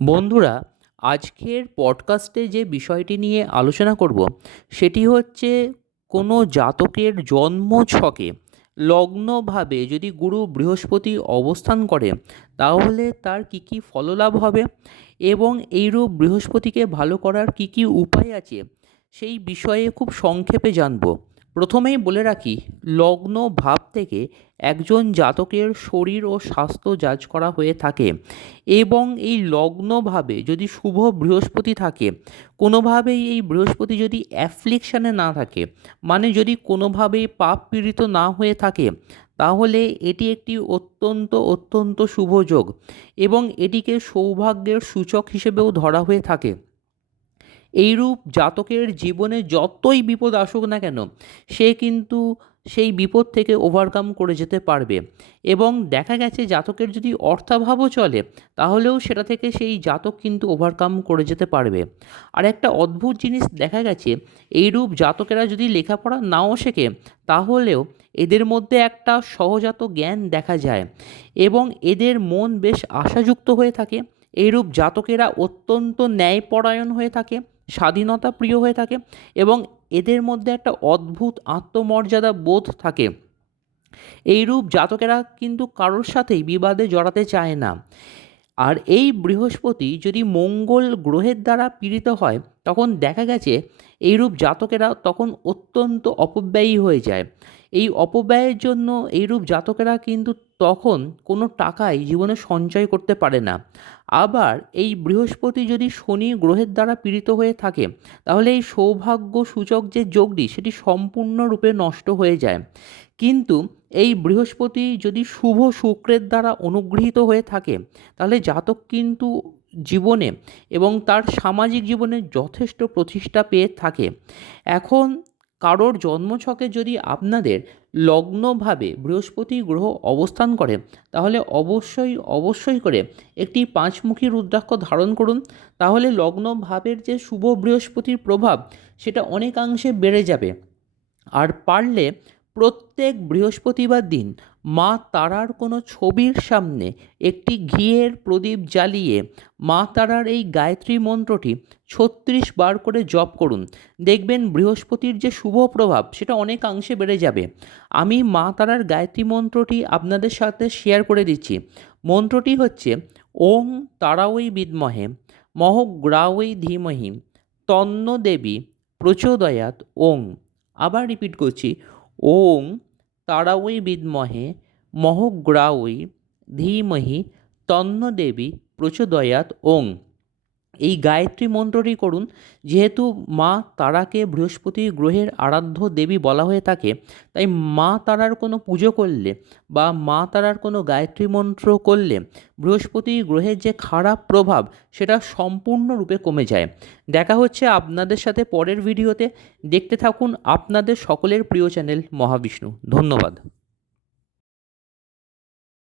বন্ধুরা, আজকের পডকাস্টে যে বিষয়টি নিয়ে আলোচনা করব সেটি হচ্ছে কোনো জাতকের জন্মছকে লগ্নভাবে যদি গুরু বৃহস্পতি অবস্থান করে তাহলে তার কী কী ফললাভ হবে এবং এইরূপ বৃহস্পতিকে ভালো করার কী কী উপায় আছে সেই বিষয়ে খুব সংক্ষেপে জানব। প্রথমেই বলে রাখি, লগ্ন ভাব থেকে একজন জাতকের শরীর ও স্বাস্থ্য যাচ করা হয়ে থাকে এবং এই লগ্নভাবে যদি শুভ বৃহস্পতি থাকে, কোনোভাবেই এই বৃহস্পতি যদি অ্যাফ্লিকশানে না থাকে, মানে যদি কোনোভাবেই পাপ পীড়িত না হয়ে থাকে, তাহলে এটি একটি অত্যন্ত অত্যন্ত শুভ যোগ এবং এটিকে সৌভাগ্যের সূচক হিসেবেও ধরা হয়ে থাকে। এইরূপ জাতকের জীবনে যতই বিপদ আসুক না কেন, সে কিন্তু সেই বিপদ থেকে ওভারকাম করে যেতে পারবে। এবং দেখা গেছে জাতকের যদি অর্থাভাবও চলে, তাহলেও সেটা থেকে সেই জাতক কিন্তু ওভারকাম করে যেতে পারবে। আর একটা অদ্ভুত জিনিস দেখা গেছে, এইরূপ জাতকেরা যদি লেখাপড়া নাও শেখে, তাহলেও এদের মধ্যে একটা সহজাত জ্ঞান দেখা যায় এবং এদের মন বেশ আশাযুক্ত হয়ে থাকে। এইরূপ জাতকেরা অত্যন্ত ন্যায়পরায়ণ হয়ে থাকে, স্বাধীনতা প্রিয় হয়ে থাকে এবং এদের মধ্যে একটা অদ্ভুত আত্মমর্যাদা বোধ থাকে। এইরূপ জাতকেরা কিন্তু কারোর সাথেই বিবাদে জড়াতে চায় না। আর এই বৃহস্পতি যদি মঙ্গল গ্রহের দ্বারা পীড়িত হয়, তখন দেখা গেছে এইরূপ জাতকেরা তখন অত্যন্ত অপব্যয়ী হয়ে যায়। এই অপব্যয়ের জন্য এইরূপ জাতকেরা কিন্তু তখন কোনো টাকাই জীবনে সঞ্চয় করতে পারে না। আবার এই বৃহস্পতি যদি শনি গ্রহের দ্বারা পীড়িত হয়ে থাকে, তাহলে এই সৌভাগ্য সূচক যে যোগটি সেটি সম্পূর্ণরূপে নষ্ট হয়ে যায়। কিন্তু এই বৃহস্পতি যদি শুভ শুক্রের দ্বারা অনুগৃহীত হয়ে থাকে, তাহলে জাতক কিন্তু জীবনে এবং তার সামাজিক জীবনে যথেষ্ট প্রতিষ্ঠা পেয়ে থাকে। এখন কারোর জন্মছকে যদি আপনাদের লগ্নভাবে বৃহস্পতি গ্রহ অবস্থান করে, তাহলে অবশ্যই অবশ্যই করে একটি পাঁচমুখী রুদ্রাক্ষ ধারণ করুন। তাহলে লগ্নভাবের যে শুভ বৃহস্পতির প্রভাব সেটা অনেকাংশে বেড়ে যাবে। আর পারলে প্রত্যেক বৃহস্পতিবার দিন মা তারার কোনো ছবির সামনে একটি ঘিয়ের প্রদীপ জ্বালিয়ে মা তারার এই গায়ত্রী মন্ত্রটি ৩৬ বার করে জপ করুন। দেখবেন বৃহস্পতির যে শুভ প্রভাব সেটা অনেকাংশে বেড়ে যাবে। আমি মা তারার গায়ত্রী মন্ত্রটি আপনাদের সাথে শেয়ার করে দিচ্ছি। মন্ত্রটি হচ্ছে ওং তারাওই বিদ্মহে মহগ্রাওই ধীমহি তন্ন দেবী প্রচোদয়াৎ ওং। আবার রিপিট করছি, ওং তারাওই বিদ্মহে মহগ্রাওই ধীমহি তন্ন দেবী প্রচোদয়াৎ ওং। এই গায়ত্রী মন্ত্রটি করুন। যেহেতু মা তারাকে বৃহস্পতি গ্রহের আরাধ্য দেবী বলা হয়ে থাকে, তাই মা তারার কোনো পুজো করলে বা মা তারার কোনো গায়ত্রী মন্ত্র করলে বৃহস্পতি গ্রহের যে খারাপ প্রভাব সেটা সম্পূর্ণরূপে কমে যায়। দেখা হচ্ছে আপনাদের সাথে পরের ভিডিওতে। দেখতে থাকুন আপনাদের সকলের প্রিয় চ্যানেল মহাবিষ্ণু। ধন্যবাদ।